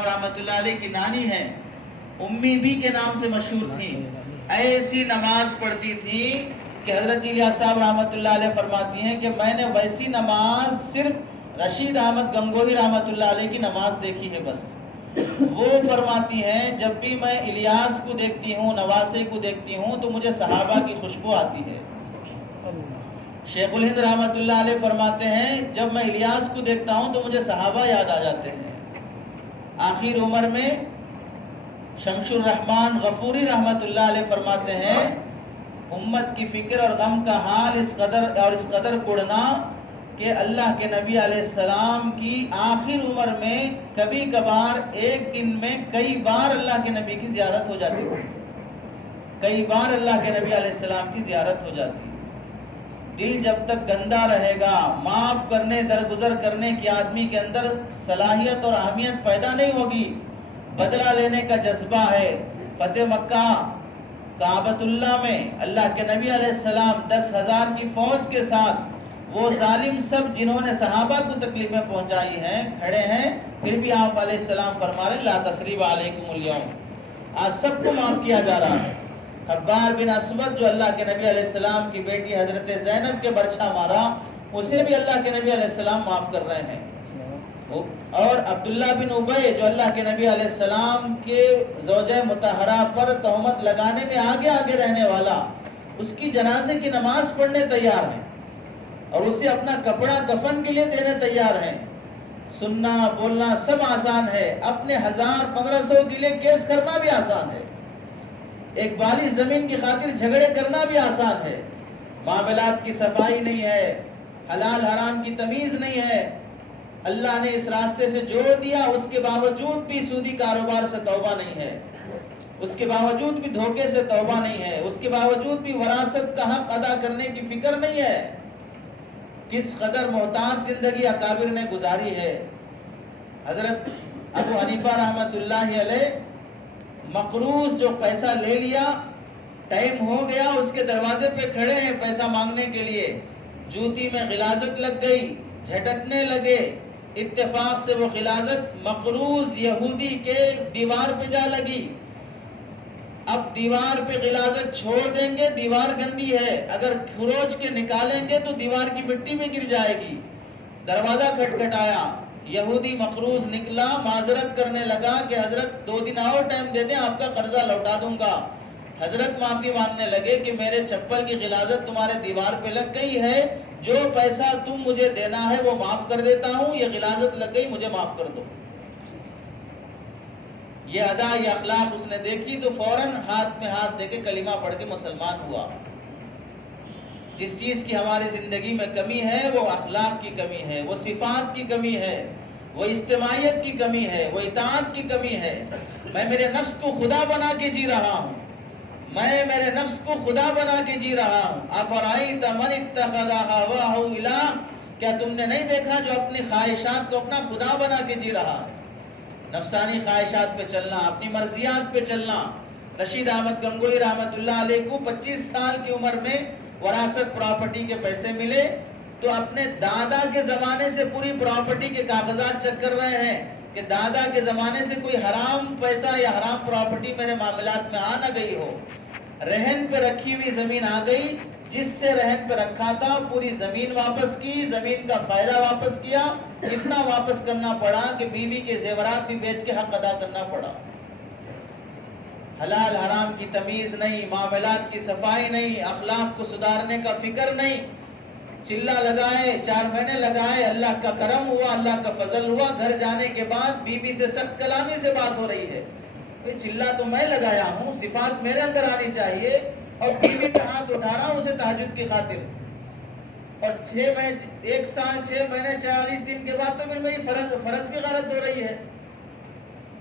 صاحب رحمۃ اللہ علیہ کی نانی ہیں، امی بھی کے نام سے مشہور تھیں، ایسی نماز پڑھتی تھی کہ حضرت الیاس صاحب رحمۃ اللہ علیہ فرماتی ہیں کہ میں نے ویسی نماز صرف رشید احمد گنگوہی رحمۃ اللہ علیہ کی نماز دیکھی ہے بس۔ وہ فرماتی ہیں جب بھی میں الیاس کو دیکھتی ہوں، نواسے کو دیکھتی ہوں تو مجھے صحابہ کی خوشبو آتی ہے۔ شیخ الہند رحمۃ اللہ علیہ فرماتے ہیں جب میں الیاس کو دیکھتا ہوں تو مجھے صحابہ یاد آ جاتے ہیں۔ آخر عمر میں شمس الرحمان غفوری رحمۃ اللہ علیہ فرماتے ہیں امت کی فکر اور غم کا حال اس قدر پڑنا کہ اللہ کے نبی علیہ السلام کی آخر عمر میں کبھی کبھار ایک دن میں کئی بار اللہ کے نبی کی زیارت ہو جاتی ہے، کئی بار اللہ کے نبی علیہ السلام کی زیارت ہو جاتی ہے۔ دل جب تک گندا رہے گا، معاف کرنے درگزر کرنے کی آدمی کے اندر صلاحیت اور اہمیت پیدا نہیں ہوگی، بدلہ لینے کا جذبہ ہے۔ فتح مکہ کعبۃ اللہ میں اللہ کے نبی علیہ السلام 10,000 کی فوج کے ساتھ وہ ظالم سب جنہوں نے صحابہ کو تکلیفیں پہنچائی ہیں کھڑے ہیں، پھر بھی آپ علیہ السلام فرما رہے لا تثریب علیکم اليوم، آج سب کو معاف کیا جا رہا ہے۔ خبار بن اسود جو اللہ کے نبی علیہ السلام کی بیٹی حضرت زینب کے برچھا مارا، اسے بھی اللہ کے نبی علیہ السلام معاف کر رہے ہیں۔ اور عبداللہ بن ابی جو اللہ کے نبی علیہ السلام کے زوجہ مطہرہ پر تہمت لگانے میں آگے رہنے والا، اس کی جنازے کی نماز پڑھنے تیار ہیں اور اسے اپنا کپڑا کفن کے لیے دینے تیار ہیں۔ سننا بولنا سب آسان ہے، اپنے 1000-1500 کے لیے کیس کرنا بھی آسان ہے، ایک بالی زمین کی خاطر جھگڑے کرنا بھی آسان ہے۔ معاملات کی صفائی نہیں ہے، حلال حرام کی تمیز نہیں ہے، اللہ نے اس راستے سے جوڑ دیا، اس کے باوجود بھی سودی کاروبار سے توبہ نہیں ہے، اس کے باوجود بھی دھوکے سے توبہ نہیں ہے، اس کے باوجود بھی وراثت کا حق ادا کرنے کی فکر نہیں ہے۔ کس قدر محتاط زندگی اکابر نے گزاری ہے۔ حضرت ابو حنیفہ رحمۃ اللہ علیہ مقروض جو پیسہ لے لیا، ٹائم ہو گیا، اس کے دروازے پہ کھڑے ہیں پیسہ مانگنے کے لیے، جوتی میں غلاظت لگ گئی، جھٹکنے لگے، اتفاق سے وہ غلاظت مقروض یہودی کے دیوار پہ جا لگی۔ اب دیوار پہ غلاظت چھوڑ دیں گے، دیوار گندی ہے، اگر کھروچ کے نکالیں گے تو دیوار کی مٹی میں گر جائے گی۔ دروازہ کھٹکھٹایا، یہودی مقروض نکلا، معذرت کرنے لگا کہ حضرت 2 دن اور ٹائم دے دیں، آپ کا قرضہ لوٹا دوں گا۔ حضرت معافی مانگنے لگے کہ میرے چپل کی غلاظت تمہارے دیوار پہ لگ گئی ہے، جو پیسہ تم مجھے دینا ہے وہ معاف کر دیتا ہوں، یہ غلاظت لگ گئی، مجھے معاف کر دو۔ یہ ادا، یہ اخلاق اس نے دیکھی تو فوراً ہاتھ میں ہاتھ دے کے کلمہ پڑھ کے مسلمان ہوا۔ جس چیز کی ہماری زندگی میں کمی ہے وہ اخلاق کی کمی ہے، وہ صفات کی کمی ہے، وہ اجتماعیت کی کمی ہے، وہ اطاعت کی کمی ہے۔ میں میرے نفس کو خدا بنا کے جی رہا ہوں، میں میرے نفس کو خدا بنا کے جی رہا ہوں۔ افرأیت من اتخذ ہواہ الہ، کیا تم نے نہیں دیکھا جو اپنی خواہشات کو اپنا خدا بنا کے جی رہا ہے؟ نفسانی خواہشات پہ چلنا، اپنی مرضیات پہ چلنا۔ رشید احمد گنگوہی رحمۃ اللہ علیہ کو 25 سال کی عمر میں وراثت پراپرٹی کے پیسے ملے تو اپنے دادا کے زمانے سے پوری پراپرٹی کے کاغذات چیک کر رہے ہیں کہ دادا کے زمانے سے کوئی حرام پیسہ یا حرام پراپرٹی میرے معاملات میں آ نہ گئی ہو۔ رہن پہ رکھی ہوئی زمین آ گئی، جس سے رہن پہ رکھا تھا پوری زمین واپس کی، زمین کا فائدہ واپس کیا، اتنا واپس کرنا پڑا کہ بیوی کے زیورات بھی بیچ کے حق ادا کرنا پڑا۔ حلال حرام کی تمیز نہیں، معاملات کی صفائی نہیں، اخلاق کو سدھارنے کا فکر نہیں۔ چلہ لگائے، 4 مہینے لگائے، اللہ کا کرم ہوا، اللہ کا فضل ہوا، گھر جانے کے بعد بیوی سے سخت کلامی سے بات ہو رہی ہے۔ چلہ تو میں لگایا ہوں، صفات میرے اندر آنی چاہیے، اور بیوی کا ہاتھ اٹھا رہا ہوں اسے تہجد کی خاطر، اور 1 سال 6 مہینے 40 دن کے بعد تو پھر میری فرض بھی غلط ہو رہی ہے۔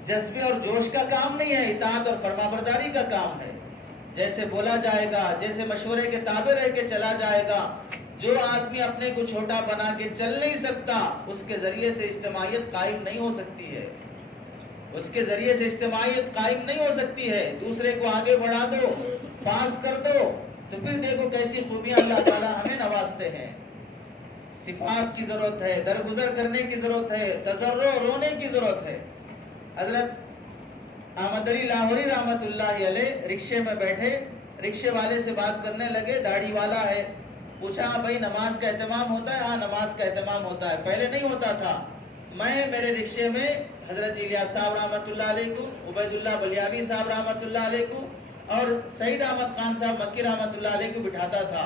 جذبے اور جوش کا کام نہیں ہے، اطاعت اور فرمانبرداری کا کام ہے۔ جیسے بولا جائے گا، جیسے مشورے کے تابع رہ کے چلا جائے گا۔ جو آدمی اپنے کو چھوٹا بنا کے چل نہیں سکتا، اس کے ذریعے سے اجتماعیت قائم نہیں ہو سکتی ہے، اس کے ذریعے سے اجتماعیت قائم نہیں ہو سکتی ہے۔ دوسرے کو آگے بڑھا دو، پاس کر دو، تو پھر دیکھو کیسی خوبیاں اللہ تعالیٰ ہمیں نوازتے ہیں۔ صفات کی ضرورت ہے، درگزر کرنے کی ضرورت ہے، تضرع رونے کی ضرورت ہے۔ حضرت احمد علی لاہوری رحمت اللہ علیہ رکشے میں بیٹھے، رکشے والے سے بات کرنے لگے، داڑھی والا ہے، پوچھا بھائی نماز کا اہتمام ہوتا ہے؟ ہاں نماز کا اہتمام ہوتا ہے، پہلے نہیں ہوتا تھا، میں میرے رکشے میں حضرت الیاس صاحب رحمۃ اللہ علیہ کو، عبید اللہ بلیاوی صاحب رحمۃ اللہ علیہ کو اور سعید احمد خان صاحب مکی رحمۃ اللہ علیہ کو بٹھاتا تھا۔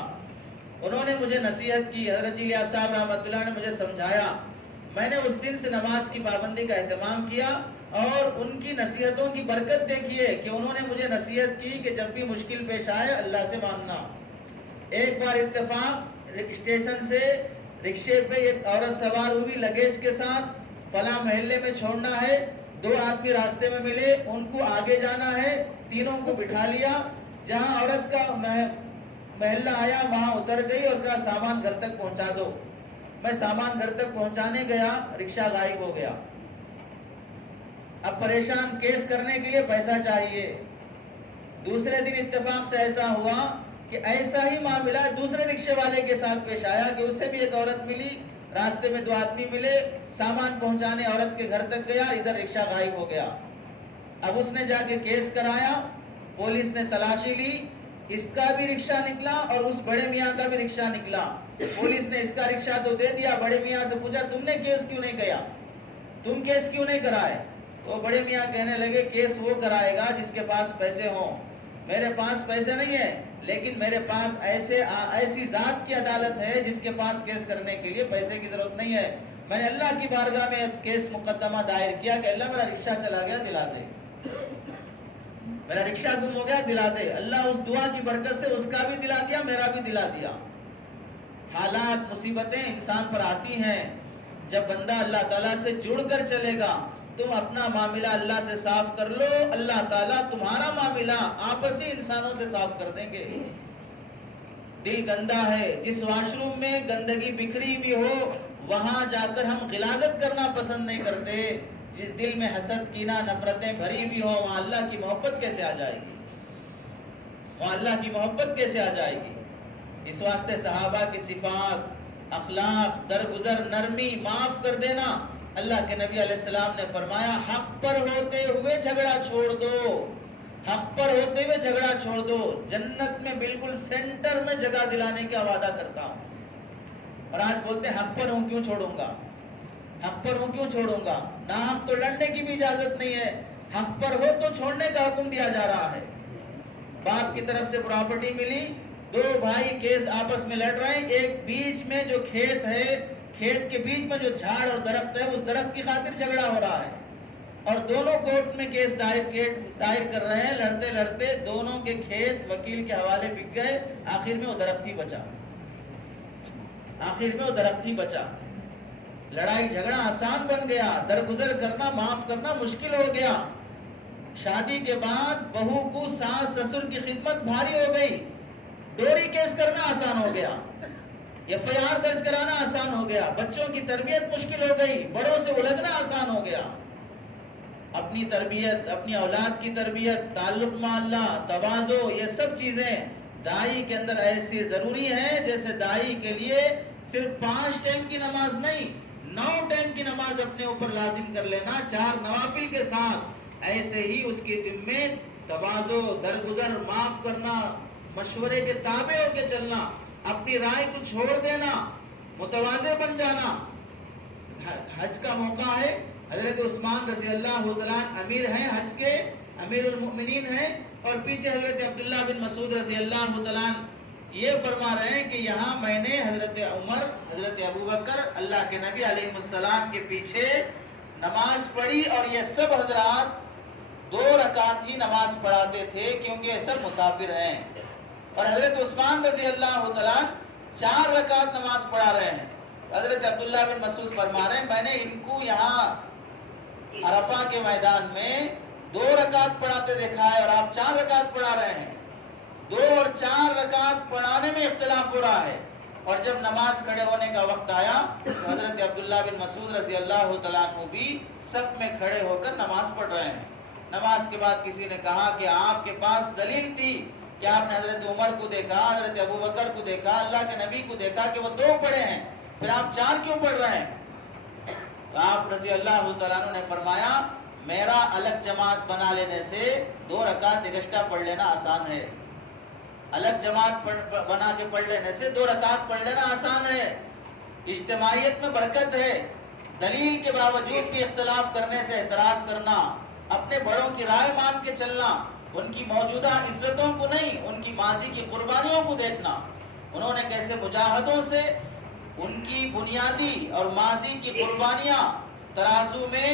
انہوں نے مجھے نصیحت کی، حضرت الیاس صاحب رحمۃ اللہ نے مجھے سمجھایا، میں نے اس دن سے نماز کی پابندی کا اہتمام کیا، اور ان کی نصیحتوں کی برکت دیکھیے کہ انہوں نے مجھے نصیحت کی کہ جب بھی مشکل پیش آئے اللہ سے مانگنا۔ ایک بار اتفاق اسٹیشن سے رکشے پہ ایک عورت سوار ہوئی لگیج کے ساتھ، فلاں محلے میں چھوڑنا ہے، 2 آدمی راستے میں ملے، ان کو آگے جانا ہے، تینوں کو بٹھا لیا، جہاں عورت کا محلہ آیا وہاں اتر گئی اور کہا سامان گھر تک پہنچا دو۔ میں سامان گھر تک پہنچانے گیا، رکشہ غائب ہو گیا۔ اب پریشان، کیس کرنے کے لیے پیسہ چاہیے۔ دوسرے دن اتفاق سے ایسا ہوا کہ ایسا ہی معاملہ دوسرے رکشے والے کے ساتھ پیش آیا کہ اس سے بھی ایک عورت ملی، راستے میں 2 آدمی ملے، سامان پہنچانے عورت کے گھر تک گیا، ادھر رکشہ غائب ہو گیا۔ اب اس نے جا کے کیس کرایا، پولیس نے تلاشی لی، اس کا بھی رکشہ نکلا اور اس بڑے میاں کا بھی رکشہ نکلا۔ پولیس نے اس کا رکشہ تو دے دیا، بڑے میاں سے پوچھا تم نے کیس کیوں نہیں کیا، تم کیس کیوں نہیں کرائے؟ تو بڑے میاں کہنے لگے کیس وہ کرائے گا جس کے پاس پیسے ہوں، میرے پاس پیسے نہیں ہے، لیکن میرے پاس ایسی ذات کی عدالت ہے جس کے پاس کیس کرنے کے لیے پیسے کی ضرورت نہیں ہے۔ میں نے اللہ کی بارگاہ میں کیس مقدمہ دائر کیا کہ اللہ میرا رکشہ چلا گیا دلا دے، میرا رکشہ گم ہو گیا دلا دے۔ اللہ اس دعا کی برکت سے اس کا بھی دلا دیا، میرا بھی دلا دیا۔ حالات مصیبتیں انسان پر آتی ہیں، جب بندہ اللہ تعالیٰ سے جڑ کر چلے گا، تم اپنا معاملہ اللہ سے صاف کر لو، اللہ تعالیٰ تمہارا معاملہ آپسی انسانوں سے صاف کر دیں گے۔ دل گندا ہے، جس واش روم میں گندگی بکھری ہوئی ہو وہاں جا کر ہم غلاظت کرنا پسند نہیں کرتے۔ جس دل میں حسد کینہ نفرتیں بھری ہوئی ہو وہاں اللہ کی محبت کیسے آ جائے گی، وہاں اللہ کی محبت کیسے آ جائے گی؟ اس واسطے صحابہ کی صفات، اخلاق، درگزر، نرمی، معاف کر دینا، اللہ کے نبی علیہ السلام نے فرمایا حق پر ہوتے ہوئے جھگڑا چھوڑ دو، حق پر ہوتے ہوئے جھگڑا چھوڑ دو، جنت میں بالکل سینٹر میں جگہ دلانے کا وعدہ کرتا ہوں۔ اور آج بولتے ہیں حق پر ہوں کیوں چھوڑوں گا، حق پر ہوں کیوں چھوڑوں گا؟ نہ حق تو لڑنے کی بھی اجازت نہیں ہے، حق پر ہو تو چھوڑنے کا حکم دیا جا رہا ہے۔ باپ کی طرف سے پراپرٹی ملی، 2 بھائی کیس آپس میں لڑ رہے ہیں، ایک بیچ میں جو کھیت ہے، کھیت کے بیچ میں جو جھاڑ اور درخت ہے اس درخت کی خاطر جھگڑا ہو رہا ہے، اور دونوں کورٹ میں کیس دائر کر رہے ہیں، لڑتے لڑتے دونوں کے کھیت وکیل کے حوالے بک گئے، آخر میں وہ درخت ہی بچا، آخر میں وہ درخت ہی بچا۔ لڑائی جھگڑا آسان بن گیا، درگزر کرنا، معاف کرنا مشکل ہو گیا۔ شادی کے بعد بہو کو ساس سسر کی خدمت بھاری ہو گئی، ڈوری کیس کرنا آسان ہو گیا، FIR درج کرانا آسان ہو گیا، بچوں کی تربیت مشکل ہو گئی، بڑوں سے الجھنا آسان ہو گیا۔ اپنی تربیت، اپنی اولاد کی تربیت، تعلق مع اللہ، تواضع، یہ سب چیزیں دائی کے اندر ایسی ضروری ہیں جیسے دائی کے لیے صرف 5 ٹائم کی نماز نہیں، 9 ٹائم کی نماز اپنے اوپر لازم کر لینا 4 نوافل کے ساتھ، ایسے ہی اس کی ذمہ تواضع، درگزر، معاف کرنا، مشورے کے تابع ہو کے چلنا، اپنی رائے کو چھوڑ دینا، متواضع بن جانا۔ حج کا موقع ہے، حضرت عثمان رضی اللہ تعالیٰ امیر ہیں، حج کے امیر المؤمنین ہیں، اور پیچھے حضرت عبداللہ بن مسعود رضی اللہ تعالیٰ یہ فرما رہے ہیں کہ یہاں میں نے حضرت عمر، حضرت ابوبکر، اللہ کے نبی علیہ السلام کے پیچھے نماز پڑھی، اور یہ سب حضرات 2 رکعت کی نماز پڑھاتے تھے کیونکہ یہ سب مسافر ہیں، اور حضرت عثمان رضی اللہ تعالیٰ 4 رکعت نماز پڑھا رہے ہیں۔ حضرت عبداللہ بن مسعود فرما رہے ہیں میں نے ان کو یہاں عرفہ کے میدان میں 2 رکعت پڑھاتے دیکھا ہے، اور آپ 4 رکعت پڑھا رہے ہیں۔ 2 اور 4 رکعت پڑھانے میں اختلاف ہو رہا ہے، اور جب نماز کھڑے ہونے کا وقت آیا تو حضرت عبداللہ بن مسعود رضی اللہ تعالیٰ عنہ بھی صف میں کھڑے ہو کر نماز پڑھ رہے ہیں۔ نماز کے بعد کسی نے کہا کہ آپ کے پاس دلیل تھی کہ آپ نے حضرت عمر کو دیکھا، حضرت ابوبکر کو دیکھا، اللہ کے نبی کو دیکھا کہ وہ 2 پڑھے ہیں، پھر آپ 4 کیوں پڑھ رہے ہیں؟ تو آپ رضی اللہ تعالیٰ عنہ نے فرمایا میرا الگ جماعت بنا لینے سے 2 رکعت ایکسٹرا پڑھ لینا آسان ہے. الگ جماعت بنا کے پڑھ لینے سے 2 رکعت پڑھ لینا آسان ہے. اجتماعیت میں برکت ہے. دلیل کے باوجود بھی اختلاف کرنے سے اعتراض کرنا، اپنے بڑوں کی رائے مان کے چلنا، ان کی موجودہ عزتوں کو نہیں، ان کی ماضی کی قربانیوں کو دیکھنا. انہوں نے کیسے مجاہدوں سے ان کی بنیادی اور ماضی کی قربانیاں ترازو میں،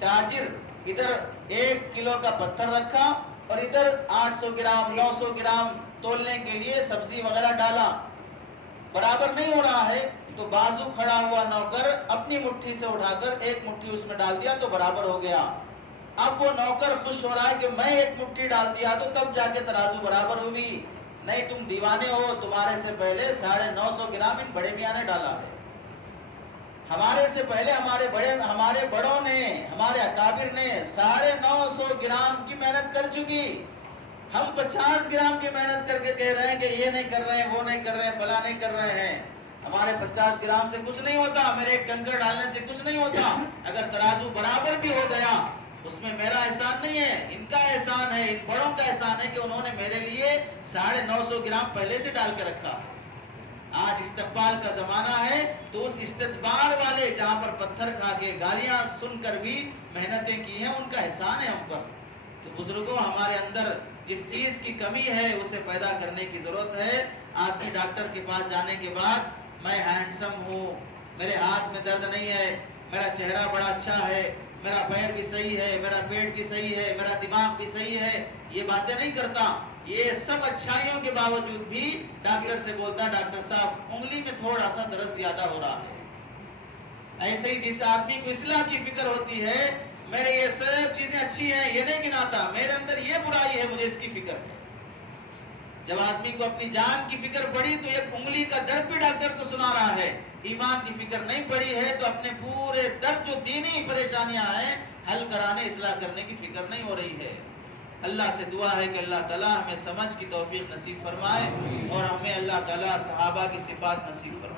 تاجر ادھر 1 کلو کا پتھر رکھا اور ادھر 800 گرام 900 گرام تولنے کے لیے سبزی وغیرہ ڈالا، برابر نہیں ہو رہا ہے تو بازو کھڑا ہوا نوکر اپنی مٹھی سے اٹھا کر 1 مٹھی اس میں ڈال دیا تو برابر ہو گیا. اب وہ نوکر خوش ہو رہا ہے کہ میں 1 مٹھی ڈال دیا تو تب جا کے ترازو برابر ہوئی. نہیں، تم دیوانے ہو، تمہارے سے پہلے 950 گرام ان بڑے میاں نے ڈالا ہے. ہمارے سے پہلے ہمارے بڑوں نے، ہمارے اکابر نے 950 گرام کی محنت کر چکی. ہم 50 گرام کی محنت کر کے کہہ رہے ہیں کہ یہ نہیں کر رہے ہیں، وہ نہیں کر رہے ہیں، فلاں نہیں کر رہے ہیں. ہمارے 50 گرام سے کچھ نہیں ہوتا، میرے ایک کنکر ڈالنے سے کچھ نہیں ہوتا. اگر ترازو برابر بھی ہو گیا اس میں میرا احسان نہیں ہے، ان کا احسان ہے، ان بڑوں کا احسان ہے کہ انہوں نے میرے لیے 950 گرام پہلے سے ڈال کے رکھا. آج استقبال کا زمانہ ہے تو اس استقبال والے جہاں پر پتھر کھا کے گالیاں سن کر بھی محنتیں کی ہیں ان کا احسان ہے ہم پر. تو بزرگوں، ہمارے اندر جس چیز کی کمی ہے اسے پیدا کرنے کی ضرورت ہے. آدمی ڈاکٹر کے پاس جانے کے بعد میں ہینڈسم ہوں، میرے ہاتھ میں درد نہیں ہے، میرا چہرہ بڑا اچھا ہے، میرا پیر بھی صحیح ہے، میرا پیٹ بھی صحیح ہے، میرا دماغ بھی صحیح ہے، یہ باتیں نہیں کرتا. یہ سب اچھائیوں کے باوجود بھی ڈاکٹر سے بولتا، ڈاکٹر صاحب انگلی میں تھوڑا سا درد زیادہ ہو رہا ہے. ایسے ہی جس آدمی کو اصلاح کی فکر ہوتی ہے، میرے یہ سب چیزیں اچھی ہیں یہ نہیں گناتا، میرے اندر یہ برائی ہے مجھے اس کی فکر ہے. جب آدمی کو اپنی جان کی فکر پڑی تو ایک انگلی کا درد بھی ڈاکٹر کو سنا رہا ہے. ایمان کی فکر نہیں پڑی ہے تو اپنے پورے درد جو دینی پریشانیاں ہیں حل کرانے، اصلاح کرنے کی فکر نہیں ہو رہی ہے. اللہ سے دعا ہے کہ اللہ تعالیٰ ہمیں سمجھ کی توفیق نصیب فرمائے اور ہمیں اللہ تعالیٰ صحابہ کی صفات نصیب فرمائے.